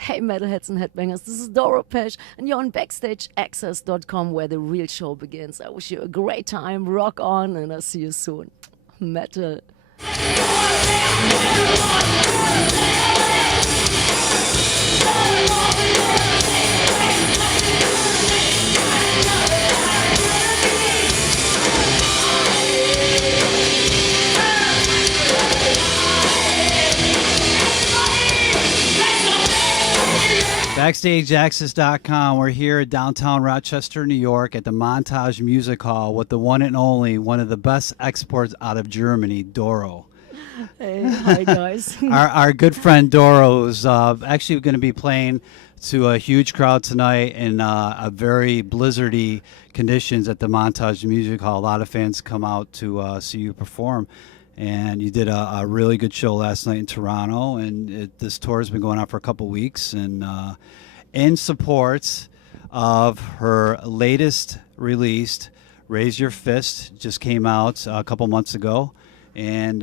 Hey metalheads and headbangers, this is Doro, and you're on BackstageAxxess.com where the real show begins. I wish you a great time, rock on, and I'll see you soon. Metal. BackstageAxxess.com. We're here at downtown Rochester, New York at the Montage Music Hall with the one and only, one of the best exports out of Germany, Doro. Hey, hi guys. Our good friend Doro is actually going to be playing to a huge crowd tonight in a very blizzardy conditions at the Montage Music Hall. A lot of fans come out to see you perform. And you did a really good show last night in Toronto, and this tour has been going on for a couple weeks. And in support of her latest release, Raise Your Fist, just came out a couple months ago. And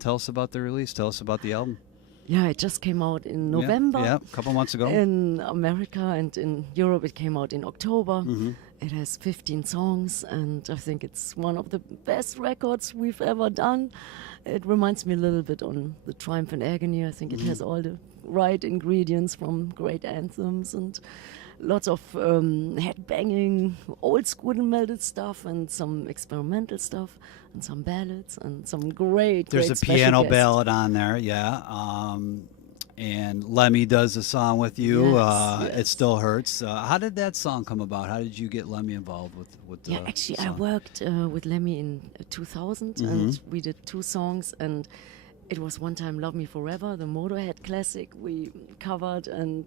tell us about the release. Tell us about the album. Yeah, it just came out in November. Yeah, a couple months ago. In America and in Europe, it came out in October. Mm-hmm. It has 15 songs, and I think it's one of the best records we've ever done. It reminds me a little bit on the Triumph and Agony. I think it has all the right ingredients from great anthems and lots of headbanging, old school metal stuff, and some experimental stuff, and some ballads, and some great. There's great a piano guests. ballad on there, yeah. And Lemmy does a song with you. Yes. It Still Hurts. How did that song come about? How did you get Lemmy involved with the actually, song? I worked with Lemmy in 2000, and we did 2 songs, and it was one time "Love Me Forever," the Motorhead classic. We covered and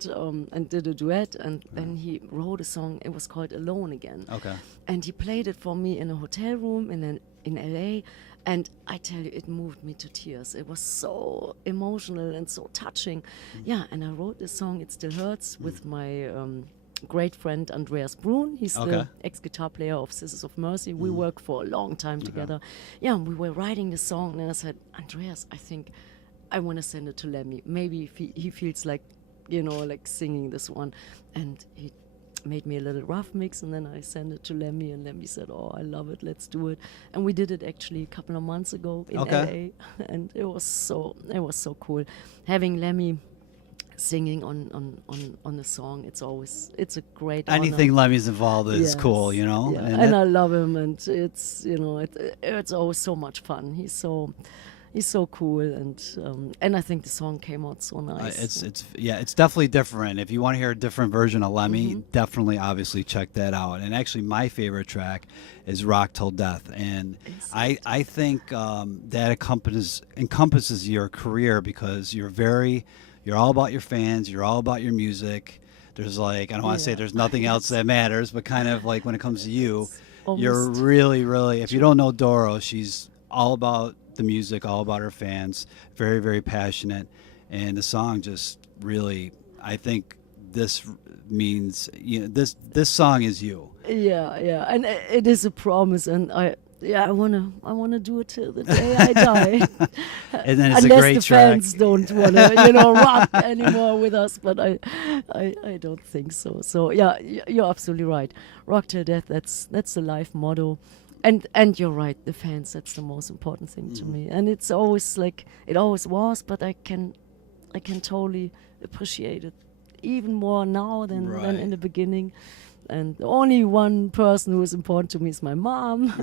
did a duet, and then he wrote a song. It was called "Alone Again." Okay. And he played it for me in a hotel room in LA. And I tell you, it moved me to tears. It was so emotional and so touching. Yeah, and I wrote this song, "It Still Hurts," with my great friend Andreas Brun. He's the ex-guitar player of Sisters of Mercy. We worked for a long time together. Yeah, we were writing the song, and I said, Andreas, I think I want to send it to Lemmy. Maybe if he feels like, like singing this one. And he made me a little rough mix, and then I sent it to Lemmy, and Lemmy said, "Oh, I love it, let's do it." And we did it actually a couple of months ago in LA, and it was so cool having Lemmy singing on the song. It's a great Anything honor. Lemmy's involved is cool, Yeah. And I love him, and it's it's always so much fun. He's so cool, and I think the song came out so nice. It's definitely different. If you want to hear a different version of Lemmy, definitely obviously check that out. And actually my favorite track is Rock Till Death, and I think that encompasses your career, because you're all about your fans, you're all about your music. There's I don't want to say there's nothing else that matters, but kind of like when it comes to you, you're really, really, if you don't know Doro, she's all about the music, all about her fans, very, very passionate. And the song just really, I think this means, this song is you. Yeah, and it is a promise, and I wanna do it till the day I die. And then it's unless a great the track. fans don't wanna, rock anymore with us, but I don't think so. So yeah, you're absolutely right. Rock till death. That's the life motto. And you're right, the fans, that's the most important thing to me. And it's always it always was, but I can totally appreciate it even more now than in the beginning. And the only one person who is important to me is my mom.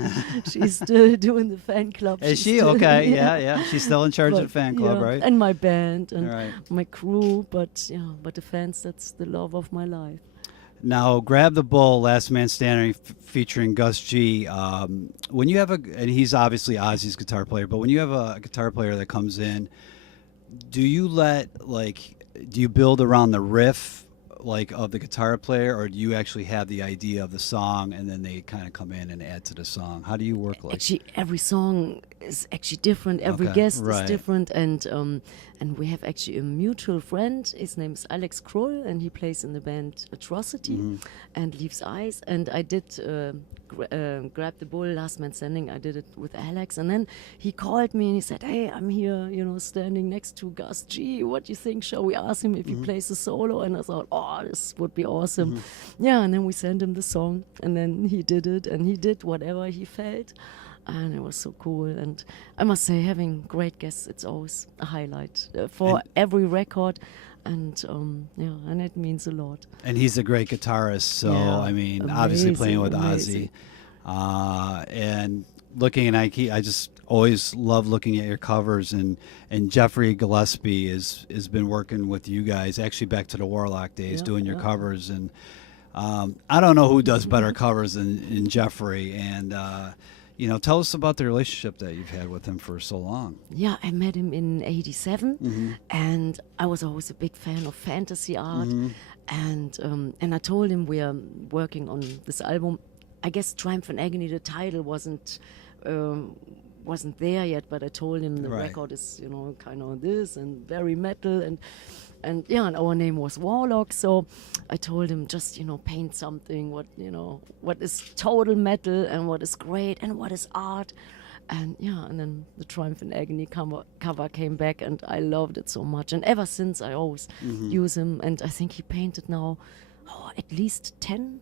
She's still doing the fan club. Is she? Okay, yeah. She's still in charge of the fan club, right? And my band and my crew, but the fans, that's the love of my life. Now, Grab the Bull, Last Man Standing, featuring Gus G. When you have and he's obviously Ozzy's guitar player, but when you have a guitar player that comes in, do you build around the riff, of the guitar player, or do you actually have the idea of the song and then they kind of come in and add to the song? How do you work Actually, every song is actually different. Every guest is different, and we have actually a mutual friend. His name is Alex Kroll, and he plays in the band Atrocity and Leaves Eyes. And I did Grab the Bull, Last Man Standing. I did it with Alex, and then he called me and he said, "Hey, I'm here, standing next to Gus G. What do you think? Shall we ask him if he plays a solo?" And I thought, "Oh, this would be awesome." Yeah, and then we sent him the song, and then he did it, and he did whatever he felt. And it was so cool. And I must say, having great guests, it's always a highlight for every record. And and it means a lot. And he's a great guitarist. So, I mean, amazing, obviously playing with Ozzy. And looking at I just always love looking at your covers. And Jeffrey Gillespie has been working with you guys, actually back to the Warlock days, doing your covers. And I don't know who does better covers than Jeffrey. And tell us about the relationship that you've had with him for so long. Yeah, I met him in '87, and I was always a big fan of fantasy art. And I told him we are working on this album. I guess Triumph and Agony, the title wasn't there yet, but I told him the record is kind of this and very metal and our name was Warlock, so I told him just paint something what is total metal and what is great and what is art. And then the Triumph and Agony cover came back, and I loved it so much. And ever since, I always use him. And I think he painted now at least 10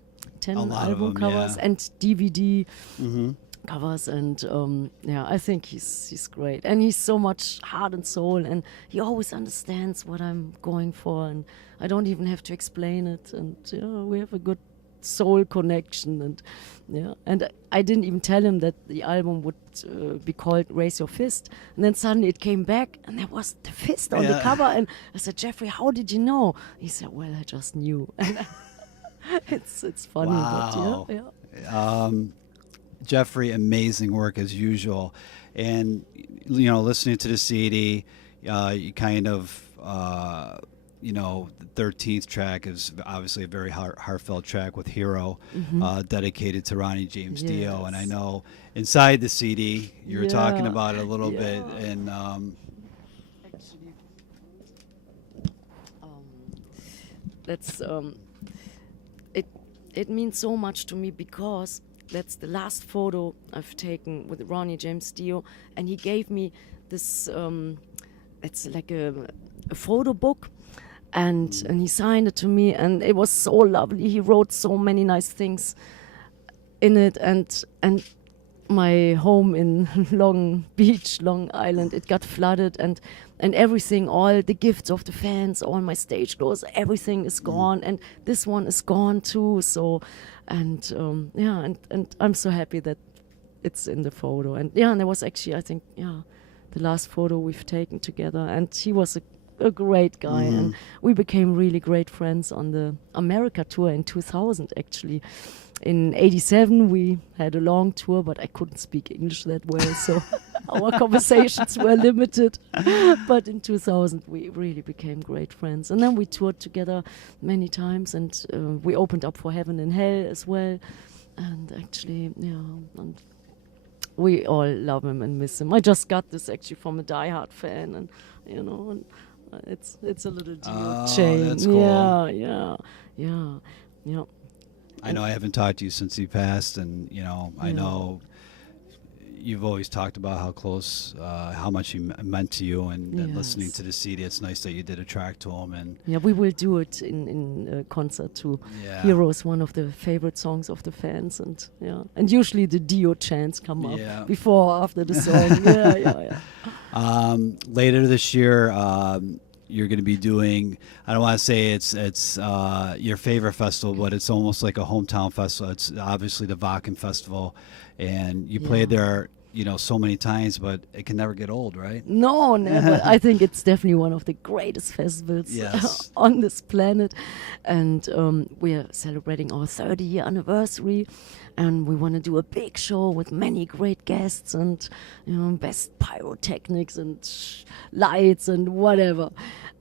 album covers and DVD covers. And I think he's great. And he's so much heart and soul, and he always understands what I'm going for. And I don't even have to explain it. And we have a good soul connection. And I didn't even tell him that the album would be called Raise Your Fist, and then suddenly it came back and there was the fist on the cover, and I said, "Jeffrey, how did you know?" He said, "Well, I just knew." And it's funny. Wow. But Jeffrey, amazing work as usual. And listening to the CD, you kind of the 13th track is obviously a very heartfelt track with Hero, dedicated to Ronnie James Dio. And I know inside the CD, you were talking about it a little bit. And actually, that's it means so much to me, because that's the last photo I've taken with Ronnie James Dio, and he gave me this. It's like a photo book. And he signed it to me, and it was so lovely. He wrote so many nice things in it, and my home in Long Beach, Long Island, it got flooded, and everything, all the gifts of the fans, all my stage clothes, everything is gone, and this one is gone too. So, and I'm so happy that it's in the photo. And there was actually, I think, the last photo we've taken together, and he was a great guy, and we became really great friends on the America tour in 2000. Actually, in '87 we had a long tour, but I couldn't speak English that well, so our conversations were limited. But in 2000 we really became great friends, and then we toured together many times, and we opened up for Heaven and Hell as well. And actually, and we all love him and miss him. I just got this actually from a diehard fan, and and it's a little Dio chain. That's cool. Yeah. I know I haven't talked to you since he passed, and I know you've always talked about how close, how much he meant to you, and listening to the CD, it's nice that you did a track to him. And we will do it in concert too. Hero is one of the favorite songs of the fans, and usually the Dio chants come up before or after the song. Later this year, you're going to be doing, I don't want to say it's your favorite festival, but it's almost like a hometown festival. It's obviously the Wacken Festival, and you played there so many times, but it can never get old, right? No, never. I think it's definitely one of the greatest festivals on this planet. And we are celebrating our 30-year anniversary, and we want to do a big show with many great guests and best pyrotechnics and lights and whatever.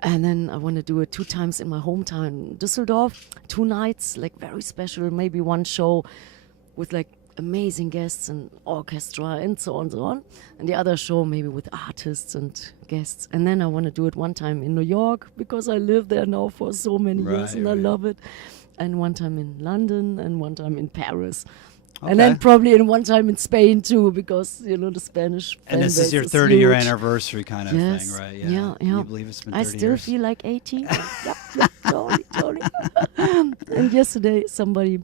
And then I want to do it 2 times in my hometown, Düsseldorf, 2 nights, like very special, maybe one show with like amazing guests and orchestra and so on and so on. And the other show maybe with artists and guests. And then I want to do it one time in New York because I live there now for so many years and I love it. And one time in London and one time in Paris. Okay. And then probably in one time in Spain too, because the Spanish. And this is your 30-year anniversary kind of thing, right? Yeah. Can you believe it's been 30 years? I still feel like 80. Yep, totally. And yesterday somebody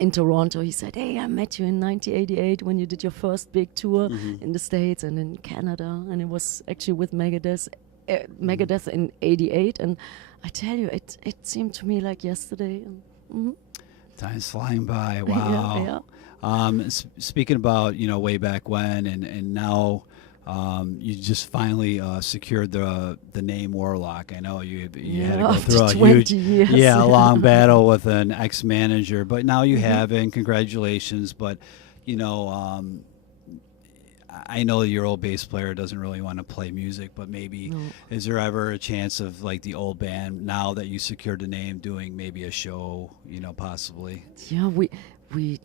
in Toronto, he said, "Hey, I met you in 1988 when you did your first big tour in the States and in Canada, and it was actually with Megadeth in '88." And I tell you, it seemed to me like yesterday. Time's flying by. Wow. Speaking about way back when, and now. You just finally secured the name Warlock. I know you had to go through a huge, long battle with an ex-manager, but now you have it, and congratulations. But I know your old bass player doesn't really want to play music, but maybe is there ever a chance of like the old band, now that you secured the name, doing maybe a show, possibly? Yeah, we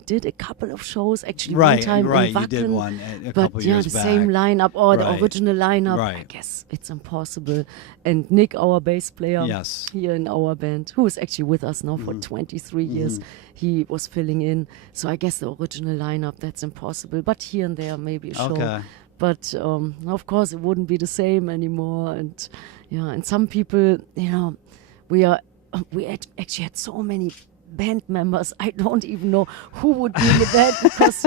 did a couple of shows actually. One time in Wacken, you did one a couple years back. The same lineup or the original lineup. I guess it's impossible. And Nick, our bass player, here in our band, who is actually with us now for 23 years, he was filling in. So I guess the original lineup, that's impossible. But here and there, maybe a show. Okay. But of course, it wouldn't be the same anymore. And some people, we actually had so many band members. I don't even know who would be in the band because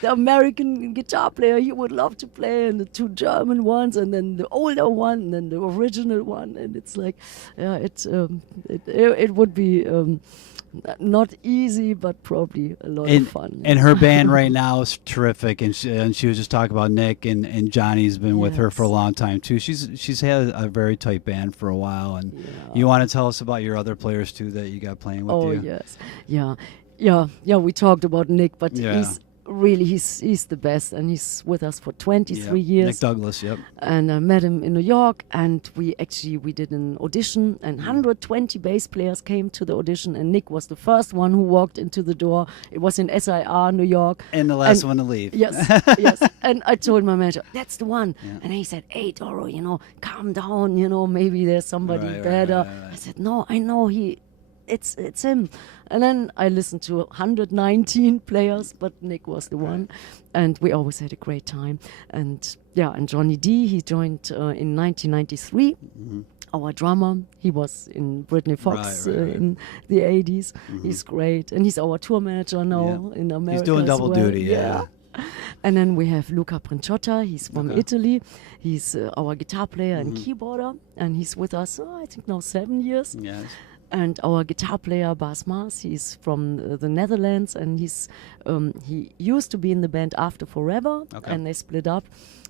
the American guitar player, he would love to play, and the two German ones, and then the older one, and then the original one, and it's like, it would be not easy, but probably a lot of fun. And her band right now is terrific, and she was just talking about Nick, and Johnny's been with her for a long time too. She's had a very tight band for a while, and you want to tell us about your other players too that you got playing with you? Oh yes, yeah. We talked about Nick, but he's the best, and he's with us for 23 years. Nick Douglas, And I met him in New York, and we did an audition, and 120 bass players came to the audition, and Nick was the first one who walked into the door. It was in SIR, New York. And the last one to leave. Yes. And I told my manager, that's the one. Yeah. And he said, "Hey, Doro, calm down, maybe there's somebody better." Right. I said, "No, I know it's him." And then I listened to 119 players, but Nick was the one. And we always had a great time. And Johnny D, he joined in 1993. Our drummer, he was in Britney Fox in the 80s. He's great. And he's our tour manager now in America. He's doing double duty, And then we have Luca Princiotta. He's from Italy. He's our guitar player and keyboarder. And he's with us, I think now 7 years. Yes. And our guitar player, Bas Maas, he's from the Netherlands, and he used to be in the band After Forever, and they split up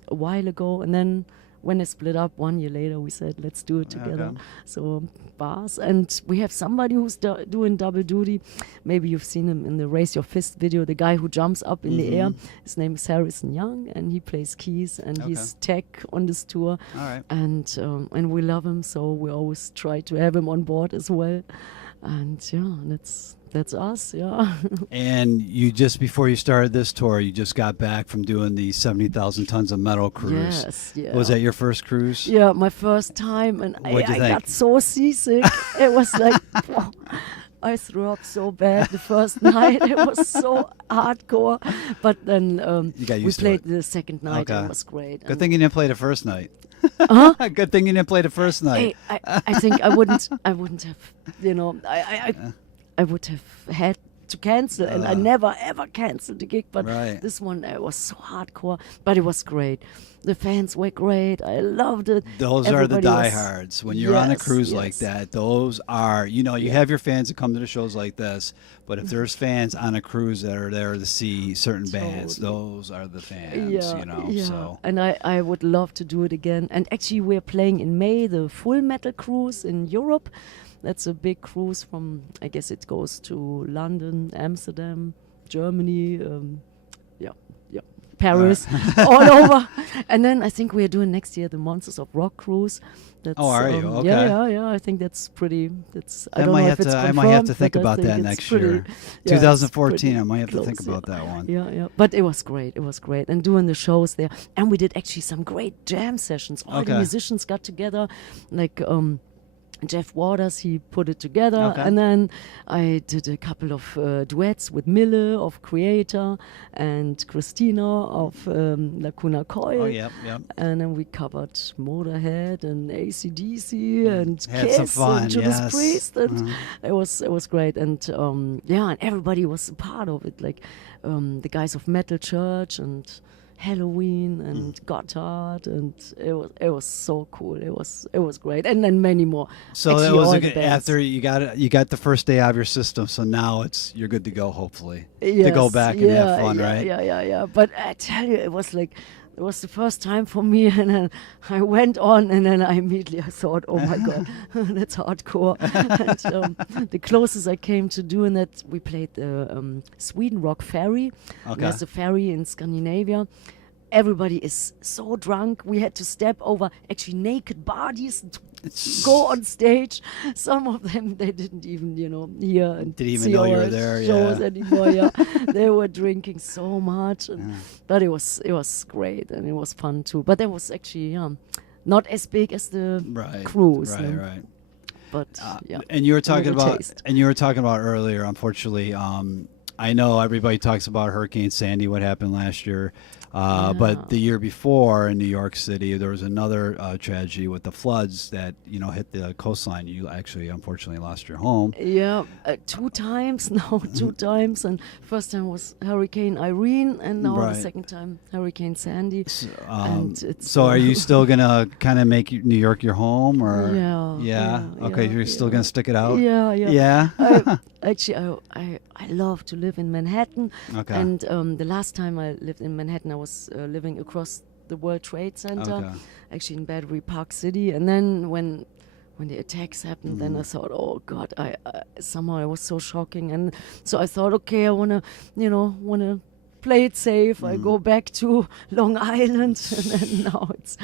a while ago. And then when they split up 1 year later, we said, let's do it together. So Bas, and we have somebody who's doing double duty. Maybe you've seen him in the Raise Your Fist video, the guy who jumps up in the air. His name is Harrison Young, and he plays keys, and he's tech on this tour. All right. And we love him, so we always try to have him on board as well. And that's us, And you just, before you started this tour, you just got back from doing the 70,000 tons of metal cruise. Yes, Was that your first cruise? Yeah, my first time, and I got so seasick. It was like, I threw up so bad the first night. It was so hardcore. But then we played the second night. It was great. Good thing you didn't play the first night. Good thing you didn't play the first night. Hey, I think I wouldn't have, I would have had to cancel, and I never ever canceled the gig, but this one, it was so hardcore, but it was great. The fans were great. I loved it. Those are the diehards. When you're on a cruise like that, those are, you have your fans that come to the shows like this, but if there's fans on a cruise that are there to see certain bands, those are the fans, So. And I would love to do it again. And actually, we're playing in May, the Full Metal Cruise in Europe. That's a big cruise from, I guess it goes to London, Amsterdam, Germany, Paris, all over. And then I think we are doing next year the Monsters of Rock cruise. That's, are you? Okay. Yeah. I think that's pretty. I don't know if it's confirmed. I might have to think but I about think that it's next pretty- year. yeah, it's 2014, I pretty might have to close, think about yeah. that one. Yeah. But it was great. It was great. And doing the shows there. And we did actually some great jam sessions. All the Okay. musicians got together. Like Jeff Waters, he put it together. Okay. And then I did a couple of duets with Mille of Creator and Christina of Lacuna Coil. Oh, yep. And then we covered Motorhead and AC/DC and Had some Kiss fun, and Judas yes. Priest, and it was great. And and everybody was a part of it, like the guys of Metal Church and Halloween and Gotthard, and it was so cool. It was great, and then many more. So Actually, that was all a the good, bands. after you got the first day out of your system. So now you're good to go. Hopefully, to go back and have fun, right? Yeah. But I tell you, it was the first time for me, and then I went on, and then I immediately thought, oh my god, that's hardcore. And the closest I came to doing that, we played the Sweden Rock Ferry. Okay. There's a ferry in Scandinavia. Everybody is so drunk. We had to step over actually naked bodies to go on stage. Some of them, they didn't even, hear and Didn't even see know you our were there, shows yeah. anymore. Yeah, they were drinking so much, but it was great, and it was fun too. But that was actually not as big as the cruise. Right. But And you were talking little about taste. earlier. Unfortunately, I know everybody talks about Hurricane Sandy, what happened last year. But the year before in New York City, there was another tragedy with the floods that hit the coastline. You actually, unfortunately, lost your home. Yeah, 2 times now, 2 times, and first time was Hurricane Irene, and now the second time Hurricane Sandy. And it's, So, are you still gonna kind of make New York your home, or Yeah. Okay, you're still gonna stick it out. Yeah. Actually, I love to live in Manhattan. Okay. And the last time I lived in Manhattan, I was living across the World Trade Center, Okay. actually in Battery Park City. And then when the attacks happened, then I thought, oh God, I somehow it was so shocking. And so I thought, okay, I wanna play it safe. I go back to Long Island, and then now it's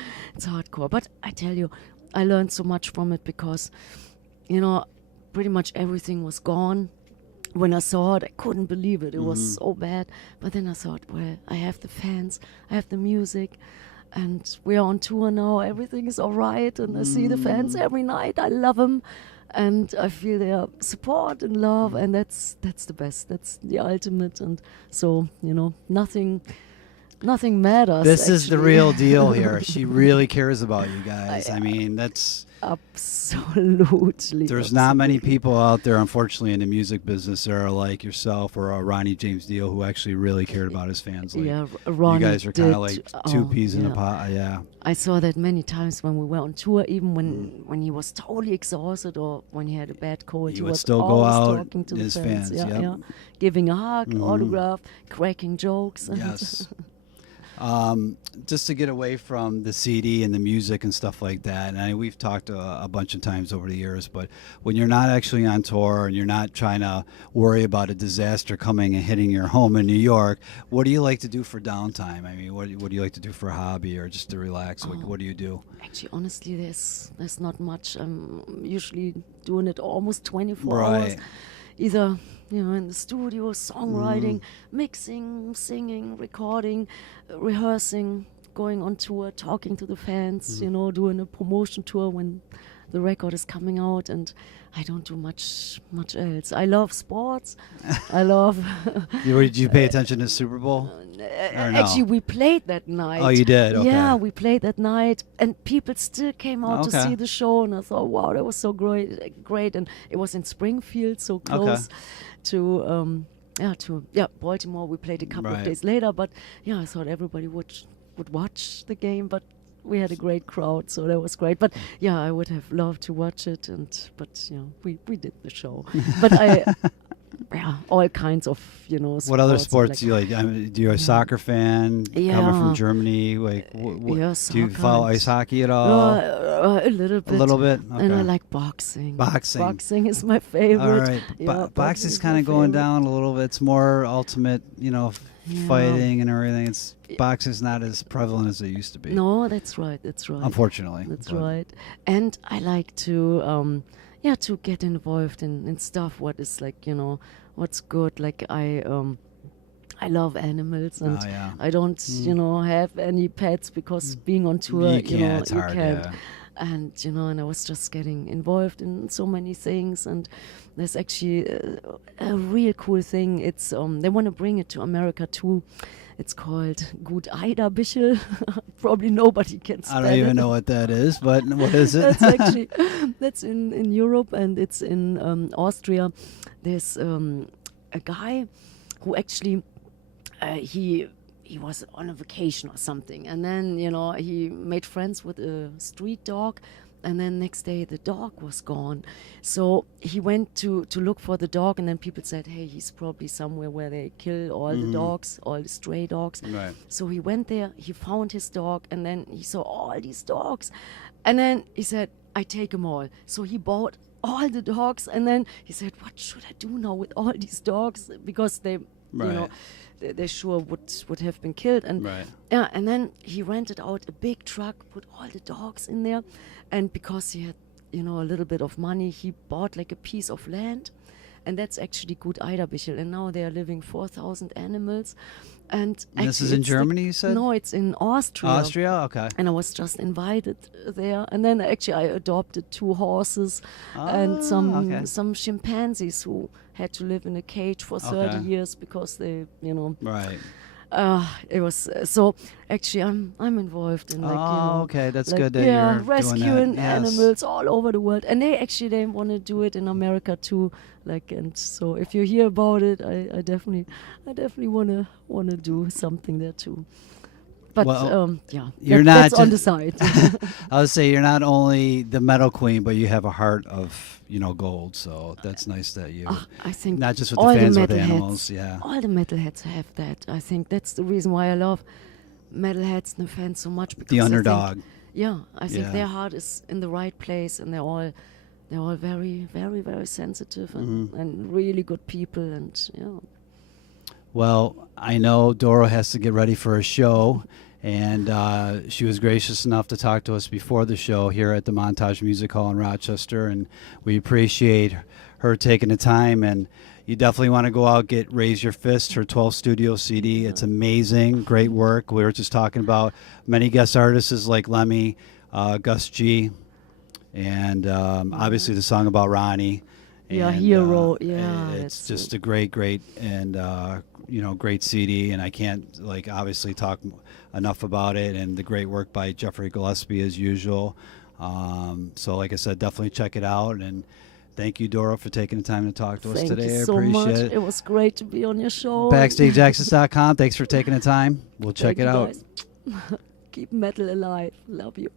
hardcore. But I tell you, I learned so much from it because, pretty much everything was gone. When I saw it, I couldn't believe it. It was so bad. But then I thought, well, I have the fans, I have the music, and we're on tour now. Everything is all right, and I see the fans every night. I love them, and I feel their support and love, and that's the best. That's the ultimate. And so, nothing matters. This is the actually. real deal here. She really cares about you guys. I mean, that's absolutely. There's not many people out there, unfortunately, in the music business that are like yourself or Ronnie James Dio, who actually really cared about his fans. Like, Ronnie, you guys are kind of like two peas in a yeah. pot. Yeah. I saw that many times when we were on tour, even when he was totally exhausted or when he had a bad cold. He He would was still go always out talking to his the fans. fans, Yeah. Giving a hug, autograph, cracking jokes. And Yes. Just to get away from the CD and the music and stuff like that, and we've talked a bunch of times over the years, but when you're not actually on tour and you're not trying to worry about a disaster coming and hitting your home in New York, what do you like to do for downtime? I mean, what do you like to do for a hobby or just to relax? What do you do? Actually, honestly, there's not much. I'm usually doing it almost 24 Right. hours. Either in the studio, songwriting, mixing, singing, recording, rehearsing, going on tour, talking to the fans, doing a promotion tour when the record is coming out, and I don't do much else. I love sports. I love... Did you pay attention to Super Bowl? Or no? Actually, we played that night. Oh, you did? Okay. Yeah, we played that night, and people still came out to Okay. see the show, and I thought, wow, that was so great. And it was in Springfield, so close to Baltimore. We played a couple of days later, but I thought everybody would watch the game, but we had a great crowd, so that was great. But I would have loved to watch it, but we did the show. But yeah, all kinds of, What other sports like, do you like? I mean, do you a soccer fan? Yeah. Coming from Germany, like, Yeah, do you follow ice hockey at all? A little bit. A little bit. Okay. And I like boxing. Boxing. Boxing is my favorite. All right. Yeah, Boxing's is kind my of going favorite. down a little bit. It's more ultimate, Yeah. fighting and everything. Boxing's not as prevalent as it used to be. No, that's right. That's right. Unfortunately. That's right. And I like to, to get involved in stuff. What is like, what's good. Like I love animals, and I don't, have any pets because being on tour, you can't. It's hard, can't. yeah. And and I was just getting involved in so many things, and there's actually a real cool thing. It's they want to bring it to America too. It's called Gut Eiderbichel. Probably nobody can spell it. I don't even know what that is, but what is it? That's actually that's in Europe, and it's in Austria. There's a guy who actually he was on a vacation or something, and then he made friends with a street dog, and then next day the dog was gone. So he went to look for the dog, and then people said, hey, he's probably somewhere where they kill all the dogs, all the stray dogs. Right. So he went there, he found his dog, and then he saw all these dogs, and then he said, I take them all. So he bought all the dogs, and then he said, what should I do now with all these dogs, because they they sure would have been killed. And and then he rented out a big truck, put all the dogs in there, and because he had a little bit of money, he bought like a piece of land, and that's actually Gut Eiderbichel, and now they are living 4,000 animals. And this is in Germany, you said? No, it's in Austria. Austria, okay. And I was just invited there, and then actually I adopted 2 horses and some chimpanzees who had to live in a cage for 30 years because they, Right. It was so. Actually, I'm involved in okay, that's good that you're rescuing doing that. animals all over the world, and they want to do it in America too. And so if you hear about it, I definitely wanna do something there too. But that's on the side. I would say you're not only the metal queen, but you have a heart of gold. So that's nice that you. I think not just with the fans, with the animals. All the metalheads have that. I think that's the reason why I love metalheads and the fans so much. Because the underdog. I think their heart is in the right place, and they're all very, very, very sensitive and really good people, and Well, I know Doro has to get ready for a show, and she was gracious enough to talk to us before the show here at the Montage Music Hall in Rochester, and we appreciate her taking the time. And you definitely want to go out, get Raise Your Fist, her 12 studio CD. It's amazing, great work. We were just talking about many guest artists like Lemmy, Gus G, and obviously the song about Ronnie. And, Hero. It's just a great and great CD, and I can't obviously talk enough about it, and the great work by Jeffrey Gillespie as usual. So like I said, definitely check it out, and thank you, Doro, for taking the time to talk to us today. Thank you I so appreciate much. it. It was great to be on your show. BackstageAxxess.com. Thanks for taking the time. We'll check it out. Keep metal alive. Love you.